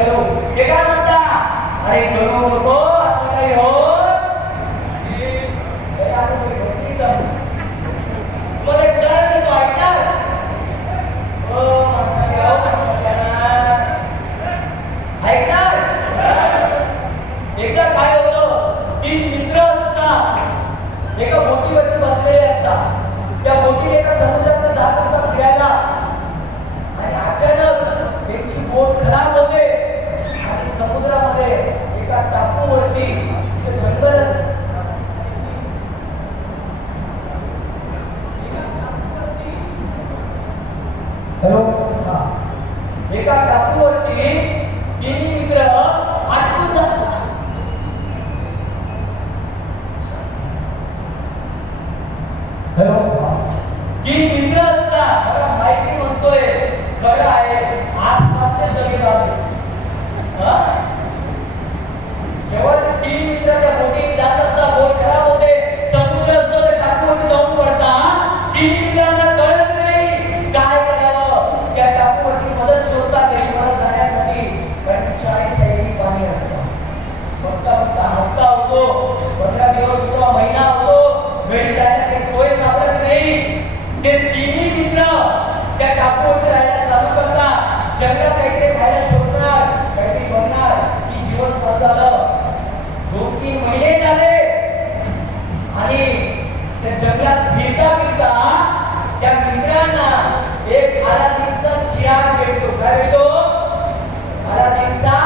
गेलो ते काय म्हणता, अरे करू नको असं काही हो मला एक उदाहरण देतो ऐकणार. ऐकणार. एकदा काय होतं, 3 मित्र असतात, एका बोटीवरती बसलेले असतात. त्या बोटीने एका समुद्रात जात असतात फिरायला आणि अचानक त्यांची बोट खराब होते आणि समुद्रामध्ये एका टापूवरती जंगल असते. हॅलो, हा, एका टापूवरती 3 मित्र अटकून जातात. हॅलो, 3 मित्र असतात. मला माहिती म्हणतोय खरं आहे, आसपासचे सगळे जाते. जेव्हा ते 3 मित्र त्या बोटीने जात असतात, बोट खराब होते, समुद्र असतो, त्या टापूवरती जाऊन पडतात. 3 मित्रांना कळत नाही काय करावं. त्या टापूवरती मदत शोधतात घरी परत जाण्यासाठी, कारण 40 साईडनी पाणी असतं. बघता बघता हप्ता होतो, 15 दिवस होतो, महिना होतो, घरी जायला काही सोय सापडत नाही. ते 3 मित्र त्या टापूवरती राहायला चालू करतात. जंगलात काहीतरी खायला शोधणार, काहीतरी बघणार की जीवन चालू झालं. 2-3 महिने झाले आणि त्या जंगलात फिरता फिरता त्या मित्रांना एक अलादीनचा चिराग भेटतो. काय भेटतो? अलादीनचा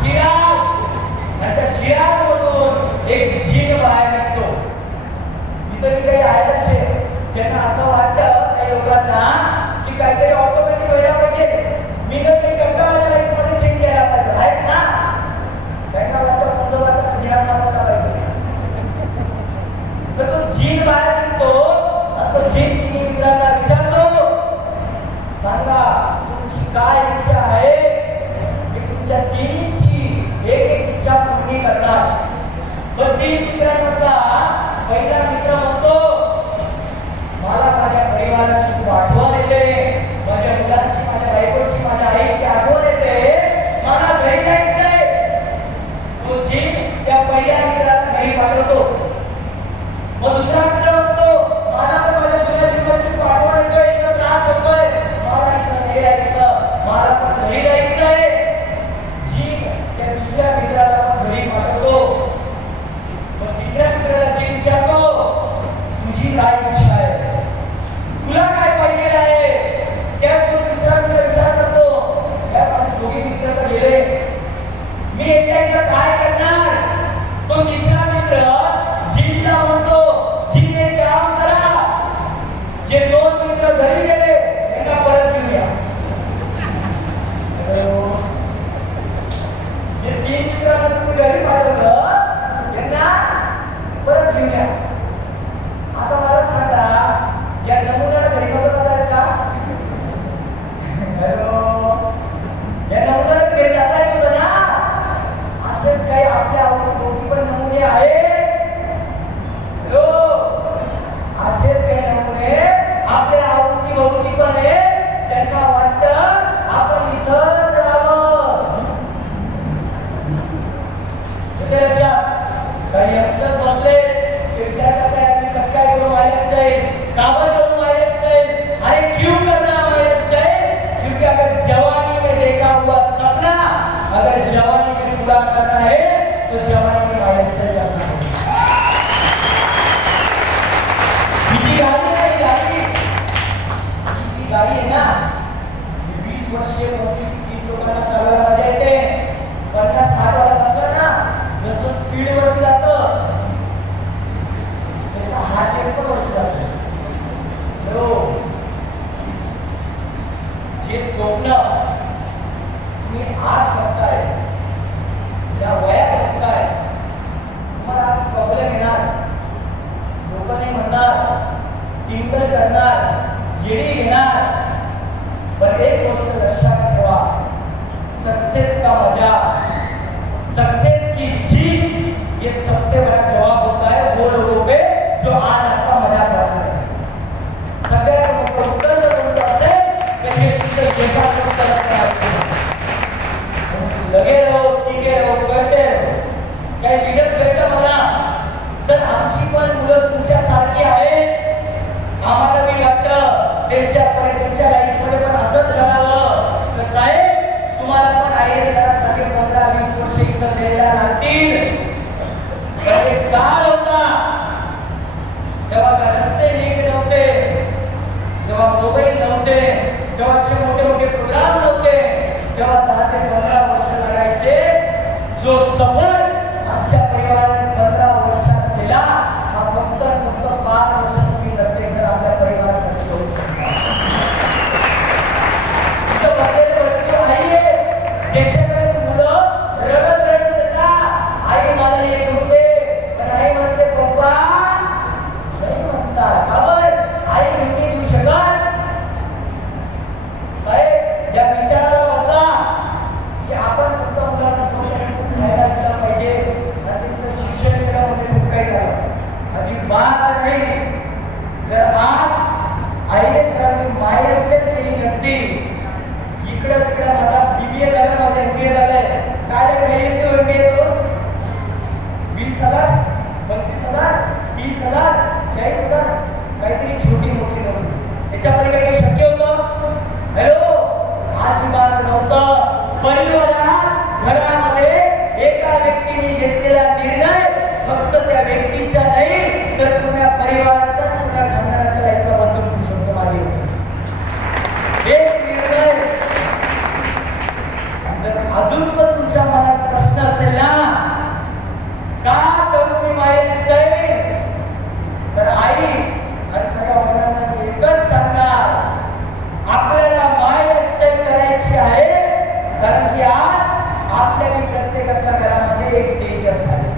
चिराग. आणि त्या चिरागमधून एक जीन बाहेर निघतो. इथं काही आहे असे ज्यांना असं वाटतं त्या लोकांना की काहीतरी ऑटोमॅटिक व्हायला पाहिजे, मी जर काही कंटाळा माझ्या लाईफमध्ये चेंज केला पाहिजे. आहेत ना, त्यांना वाटतं पंजोबाचा जिना सापडला पाहिजे. तर तो जीन बाहेर निघतो आणि तो जीन 3 मित्रांना विचारतो, सांगा तुमची काय इच्छा आहे, की तुमच्या 3ची एक इच्छा पूर्ण करणार. पण 3 मित्रांमधला पहिला मित्र म्हणतो, मला माझ्या परिवाराची खूप आठवण येते, माझ्या मुलांची, माझ्या बायकोची, माझ्या आईची आठवण येते, मला घरी जायचंय. तो जीन त्या पहिल्या मित्राला घरी पाठवतो. मग दुसरा मित्र म्हणतो, मला तर माझ्या जुन्या जीवनाची खूप आठवण येतोय, इथं त्रास होतोय, मला इथं नाही यायचं, मला पण घरी जायचंय. जीन त्या दुसऱ्या मित्राला पण घरी पाठवतो. मग तिसऱ्या मित्राला जीन विचारतो, तुझी काय इच्छा आहे, तुला काय पाहिजे आहे. त्यावेळी तो तिसरा मित्र विचार करतो, त्या माझे दोघे मित्र तर गेले, मी एकट्याला काय करणार. तो तिसरा मित्र जीनला म्हणतो, जीन एक काम करा, जे 2 मित्र घरी गेले त्यांना परत घेऊया. जे 3 मित्रांना तुम्ही घरी पाठवलं त्यांना परत घेऊया. आता मला सांगा, या नमुन्याला घरी पाठवतात का? हॅलो, या नमुन्याला घरी जाता येतं ना. असेच काही आपल्या आवडीभोवती पण नमुने आहेत. हॅलो, असेच काही नमुने आपल्या आवडीभोवती पण आहेत, ज्यांना वाटतं आपण इथंच राहावं. काही यंगस्टर्स बसले, ते विचार करताय आम्ही कसं काय करू लाइफस्टाइल, काबर करू लाइफस्टाइल. अरे क्यों करना लाइफस्टाइल, क्योंकि अगर जवानी में देखा हुआ सपना अगर जवानी में पूरा करना है तो जवानी में लाइफस्टाइल करना है. ही गाड़ी आहे ना, 20 वर्षे 25-30 लोकांना चालवायला मजा येते. 50-60 वाला बसला ना, जसं स्पीड वरती जातं त्याचा हार्ट रेट पण वरती जातो. जे स्वप्न तुम्ही आज बघताय, त्या वयात बघताय, तुम्हाला आज प्रॉब्लेम येणार, लोक नाही म्हणणार, टिंकल करणार, येडी घेणार. पर एक गोष्ट लक्षात ठेवा, सक्सेस का मजा, सक्सेस की जीत, ये सबसे बड़ा जवाब होता है वो लोगों पे जो आज आपका मजाक उड़ाते हैं. सगळ्यात मोठं उत्तर जर कोणतं असेल तर हे तुमचं यशाचं उत्तर असणार. सफर आमच्या परिवाराने 15 वर्षात केला, हा फक्त 5 वर्ष तुम्ही प्रत्यक्षात आपल्या परिवारासाठी करू शकता. इथं बसलेले भरपूर आई आहे, ज्याच्याकडे मुलं रडत रडत येतात, आई मला हे घेऊन दे, पण आई म्हणते पप्पा नाही म्हणतात. का बरं? आई घेऊन नाही देऊ शकत. साहेब, या विचाराला बदला की आपण फक्त मुलांना खायला दिलं पाहिजे आणि त्यांचं शिक्षण केलं म्हणजे खूप काही झालं, अजिबात नाही. जर आज आईने सरांनी मायलेस्टेट केली नसती, इकडं तिकडं माझा BBA झालं, माझा MBA झालंय, काय मायलेस्टेट MBA तो 20,000, 25,000, 30,000, 40,000, काहीतरी छोटी मोठी नव्हती. त्याच्या पलीकडे काही शक्य होतं? हॅलो, अजिबात नव्हतं. परिवारात घरामध्ये एका व्यक्तीने घेतलेला निर्णय फक्त त्या व्यक्तीचा नाही तर पुण्या परिवाराचा, पुण्या खानदानाच्या लाईफला बदलून होऊ शकतो. माझे एक निर्णय. जर अजून पण तुमच्या मनात प्रश्न असेल ना, का करू मी मायलेस्टाईल, तर आई आणि सगळ्या मुलांना एकच सांगणार, आपल्याला मायलेस्टाईल करायची आहे. कारण की आज आपल्या प्रत्येकाच्या घरामध्ये एक तेजस आहे.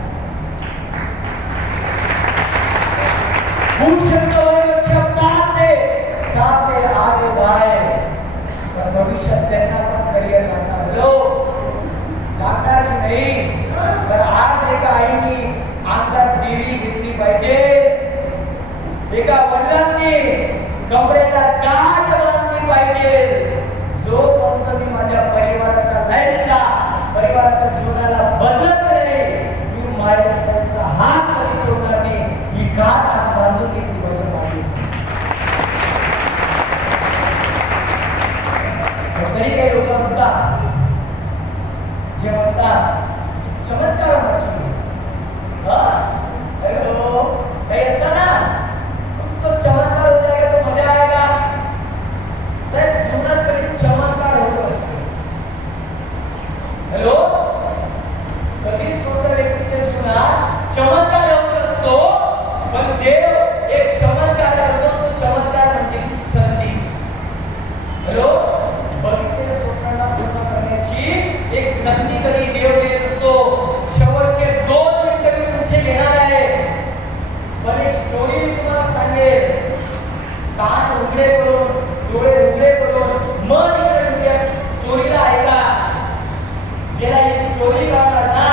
साथे आगे बढ़े, पर भविष्यात त्यांना पण करिअर लागणार की नाही. तर आज एका आईनी अंगात देवी घेतली पाहिजे, एका वडिलांनी कमरेला गाठ बांधली पाहिजे. जोपर्यंत मी माझ्या परिवाराच्या लाईफला, परिवाराच्या जीवनाला बदलत नाही, मी माझ्या हात कधी सोडणार नाही. ही गाठ आज बांधून घेतली पाहिजे माझी. तरी काही लोक असतात जे म्हणतात चमत्कार होण्याची, हॅलो, काही असता ना, कुछ तो चमत्कार हो जाएगा तो मजा आएगा. साहेब, जीवनात कधी चमत्कार होतो असतो? हॅलो, कधीच कोणत्या व्यक्तीच्या जीवनात चमत्कार होत असतो, पण देव एक चमत्कार करतो. तो चमत्कार म्हणजे की संधी. हॅलो, बघितलेल्या स्वप्नांना पूर्ण करण्याची एक संधी कधी देव देत असतो. शेवटचे 2 मिनिटं मी तुमचे घेणार आहे, पण एक स्टोरी मी तुम्हाला सांगेल. कान उघडे करून, डोळे उघडे करून, मन इकडे ठेवूया, स्टोरीला ऐका. ज्याला ही स्टोरी कळणार ना,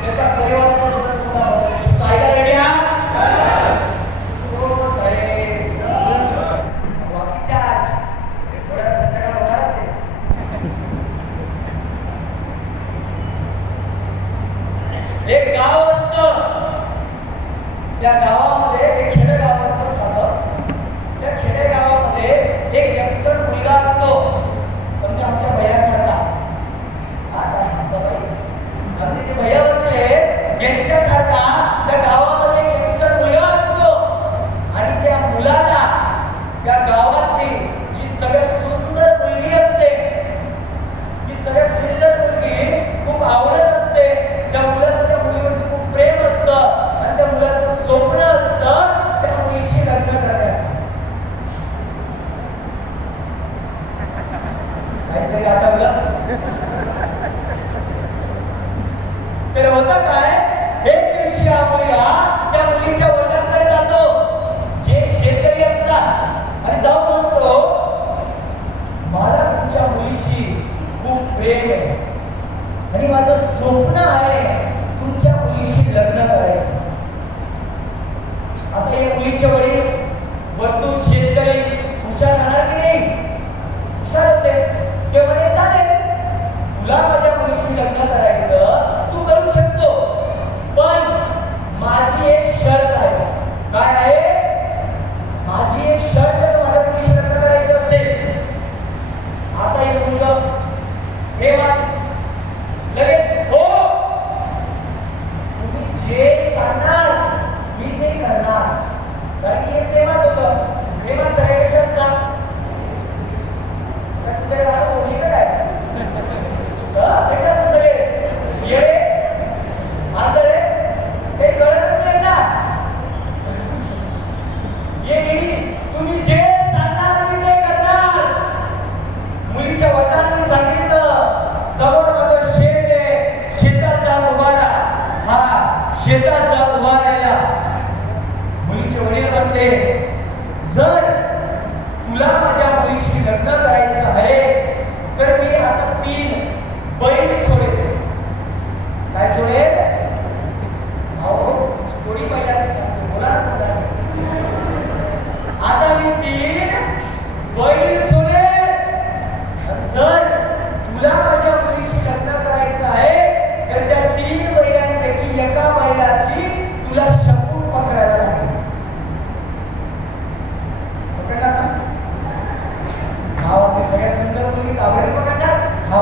त्याच्या परिवाराचा सुद्धा तुम्हाला बदलू शकतो. ऐका, रेडी आहात? हो साहेब, बाकी चार्ज थोड्या संध्याकाळ होणारच आहे. एक गाव असतं, त्या गावामध्ये एक खेडेगाव असतं साधं. त्या खेडेगावामध्ये एक यंगस्टर मुलगा असतो, समजा आमच्या भैयासारखा. आमचे जे भैया बसले यांच्यासारखा त्या गावामध्ये एक यंगस्टर मुलगा असतो. आणि त्या मुलाला त्या गावातली जी सगळ्यात सुंदर मुलगी असते, ती सगळ्यात सुंदर मुलगी खूप आवडत असते. त्या मुलाचं त्या मुलीवरती खूप प्रेम असतं आणि त्या मुलाचं स्वप्न असतं त्या मुलीशी लग्न करण्याचं. काहीतरी आठवलं? तर होतं काय, एक दिवशी हा मुलगा त्या मुलीच्या वडिलांकडे जातो, जे शेतकरी असतात, आणि जाऊन म्हणतो, मला तुमच्या मुलीशी खूप प्रेम आहे आणि माझं स्वप्न आहे तुमच्या मुलीशी लग्न करायचं. आता या मुलीचे वडील वर्तुळ शेतकरी हुशार राहणार की नाही? हुशार होते. ते म्हणे, चालेल, तुला माझ्या मुलीशी लग्न करायचं, तू करू शकतो, पण माझी एक शर्त आहे. काय आहे? माझी एक शर्त, जर माझ्या मुलीशी लग्न करायचं असेल. आता एक मुलगा हे लगेच, हो, तुम्ही जे सांगणार मी ते करणार. कारण की एक तेव्हाच होतं,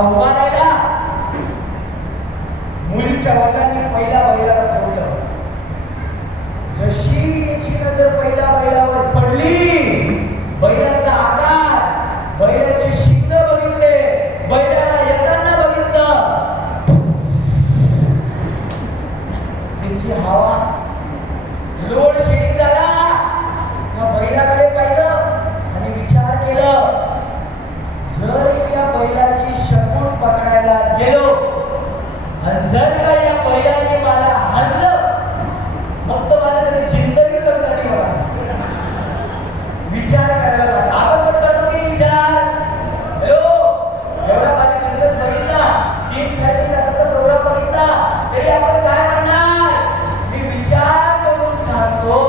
उभा राहिला. मुलीच्या वडिलांनी पहिल्या बैलाला सोडलं. जशी त्याची नजर पहिल्या बैलावर पडली, बैलाचा आकार, बैलाची शिंग बघितले, बैलाला येताना बघितलं, त्याची हवा लोड शेडिंग झाला. या बैलाकडे पाहिलं आणि विचार केलं, जर या बैलाची शकून पकडायला गेलो आणि जर का या बैलाने मला हल्लं, मग तो मला त्याने चिंतन करता नाही. मला विचार करायला लागला. आपण पण करतो की विचार. हॅलो, एवढा बारीक बिझनेस बघितला, 3-3.5 तासाचा प्रोग्राम बघितला, तरी आपण काय म्हणणार? मी विचार करून सांगतो,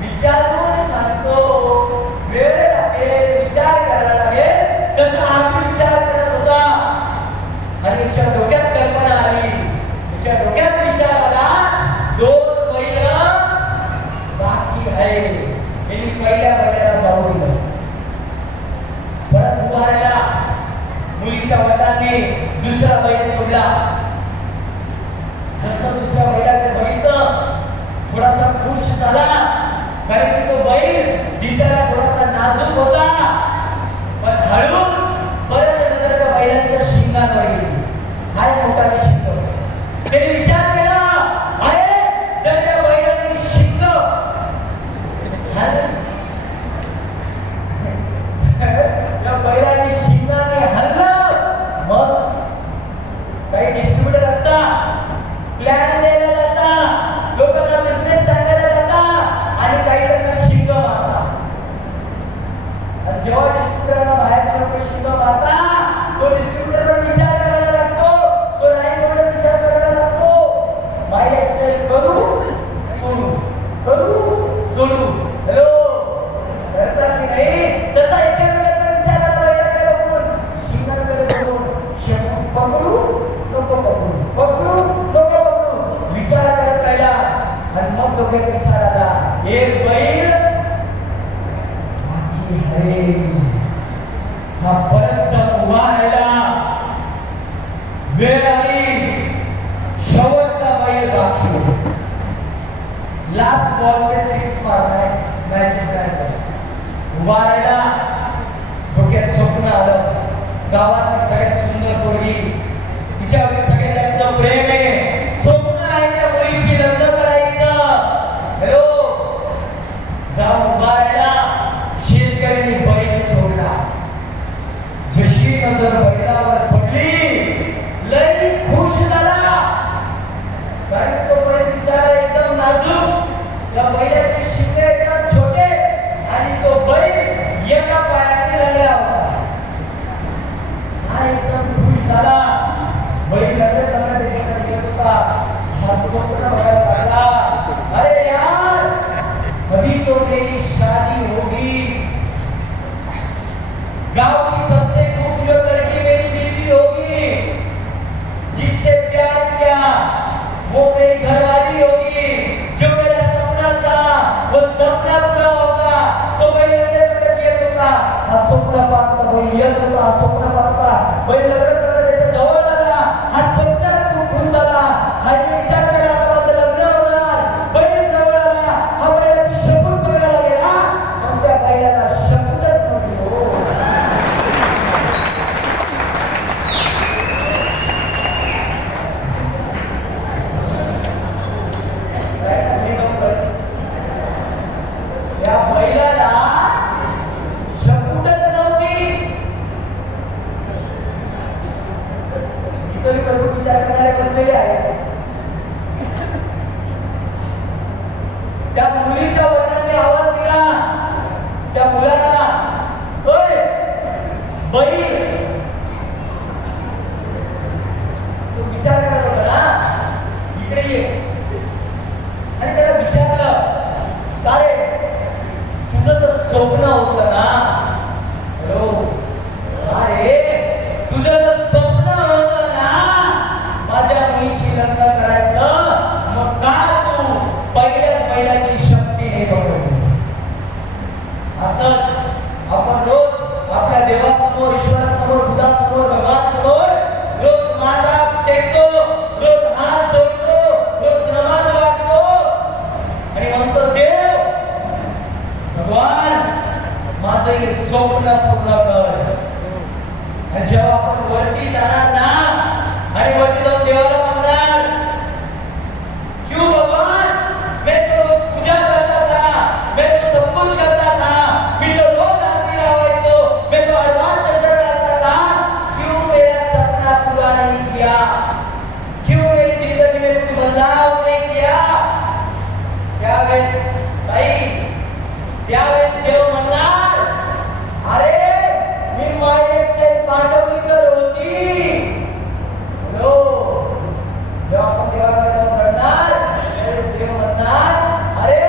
विचारून सांगतो. वेळ लागेल, विचार करायला लागेल. कसं आम्ही विचार करत होता आणि याच्या डोक्यात कल्पना आली, याच्या डोक्यात विचार आला, 2 बैल बाकी आहे. यांनी पहिल्या बैलाला जाऊ दिलं. परत उभा राहिला. मुलीच्या वडिलांनी दुसरा बैल सोडला. जसं दुसऱ्या बैलाकडे बघितलं, थोडासा खुश झाला, कारण की तो बैल दिसायला थोडासा नाजूक होता. पण हळूच परत नजर त्या बैलाच्या शिंगांवर गेली. काय मोठा शिंग. त्याने विचार केला, अरे जर त्या बैलाने शिंग त्या बैलाने शिंगाने हल्लं, मग काही डिस्ट्रीब्युटर असता, प्लॅन द्यायला जाता, लोकांना बिझनेस सांगायला जाता आणि काही त्यांना शिंग मारता. आणि जेव्हा डिस्ट्रीब्युटरला बाहेरच्या लोक शिंग मारता, तो डिस्ट्रीब्युटर पण विचार करायला लागतो, तो राईट विचार करायला लागतो, बाहेर स्टाईल करू सोडू, करू सोडू. हॅलो, करतात की नाही? तसा याच्याकडे विचारायला बैलाकडे बघून, शिंगाकडे बघून, शेपूट पकडू नको पकडू, पकडू नको पकडू, विचार करत राहिला. आणि मग डोक्यात विचार आला, एक बैल बाकी आहे. हा परत जर उभा राहिला, वेळ आली, शेवटचा बैल बाकी. लास्ट बॉल पे 6 मारलाय, मॅच जिंकायचं. उभा राहिला, डोक्यात स्वप्न आलं, गावातली सगळ्यात सुंदर पोरगी, तिच्यावर सगळ्यात जास्त प्रेम आहे, स्वप्न आहे त्या मुलीशी लग्न करायचं. हॅलो, जाऊन उभा राहिला. शेतकऱ्यांनी बैल सोडला. जशी नजर बैलावर पडली, लई खुश झाला, कारण तो बैल दिसायला एकदम नाजूक, त्या बैलाचे शिंग एकदम छोटे आणि तो बैल एका पायाने लागला होता. हा एकदम खुश झाला. बैल लगेच त्याच्याकडे येत होता. हा स्वप्न बघायला लागला, अरे यार, अभी तो मेरी शादी होगी, गांव की सबसे खूबसूरत लड़की मेरी बीवी होगी, जिससे प्यार किया वो मेरी घरवाली होगी, जो मेरा सपना था वो सपना पूरा होगा. तो बैल येत होता, हा स्वप्न पाहता बैल येत होता, हा स्वप्न पाहता बैल लग्न करता त्याच्या जवळ आला. हा स्वप्नात खूप खुश झाला. हा विचार केला, आता माझं लग्न होणार. बैल जवळ आला, हा बैलाची शपूट पकडायला गेला, पण त्या बैलाला शपूटच नव्हती. हो, त्या बैलाला शपूटच नव्हती. इतर भरपूर विचार करणारे बसलेले आहेत. त्या मुलीच्या वडिलांनी आवाज दिला त्या मुलाला, ओय बैल. तो विचार करत होता ना, इकडे ये. आणि त्याला विचारलं, का रे, तुझं तर स्वप्न होतं ना. हॅलो, अरे तुझं तर स्वप्न होतं ना माझ्या मुलीशी लग्न करायचं, मग का तू पहिल्याच बैलाची शक्ती हे बघ. आणि जेव्हा आपण वरती जाणार ना आणि वरती जाऊन देवाला म्हणणार, क्यों भगवान, मैं तो रोज पूजा करता था, मैं तो सब कुछ करता था, मैं तो रोज आरती लावायचो, मैं तो हनुमान चंद्र लाता था, क्यों मेरा सपना पूरा नहीं किया, क्यों मेरी जिंदगी में कुछ बदलाव नहीं किया? त्यावेळेस ताई, त्यावेळेस देव म्हणणार, अरे मी माझ्याशी पाठवली तर होती. लो, जेव्हा आपण देवाला जाऊन रडणार, त्यावेळेस देव म्हणणार, अरे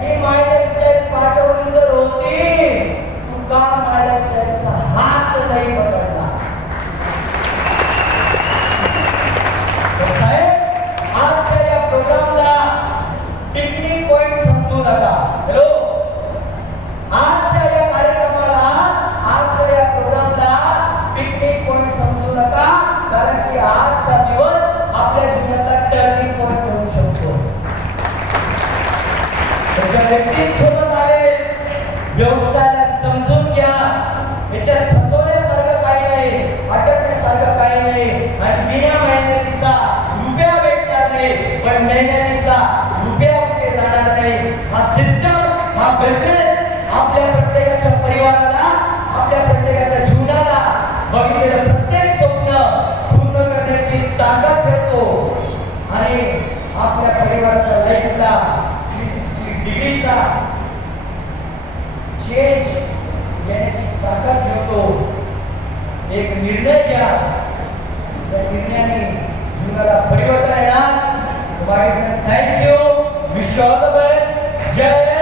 मी माझ्याशी पाठवली तर होती, तू का माझ्याचा हात नाही पकडला? तर साहेब, आजच्या या प्रोग्रामला पिकनिक पॉइंट समजू नका. हॅलो, आजच्या या कार्यक्रमाला, आजच्या या प्रोग्रामला पिकनिक पॉइंट समजू नका, कारण की आजचा दिवस आपल्या जीवनातला टर्निंग पॉइंट होऊ शकतो. त्याच्या व्यक्तींसोबत आले, व्यवसायाला समजून घ्या. याच्यात फसवण्यासारखं काही नाही, अटकण्यासारखं काही नाही, आणि बिना मेहनतीचा रुपया भेटणार नाही, पण मेहनतीचा रुपया कुठे जाणार नाही. हा सिस्टम, हा बिझनेस आपल्या प्रत्येकाच्या परिवाराला, आपल्या प्रत्येकाच्या जीवनाला बघितलेलं प्रत्येक स्वप्न पूर्ण करण्याची ताकद ठेवतो आणि आपल्या परिवाराच्या लाईफला 360 डिग्रीचा चेंज येण्याची ताकद ठेवतो. एक निर्णय घ्या, त्या निर्णयाने जीवनाला परिवर्तन येणार. Thank you, wish you all the best. Jai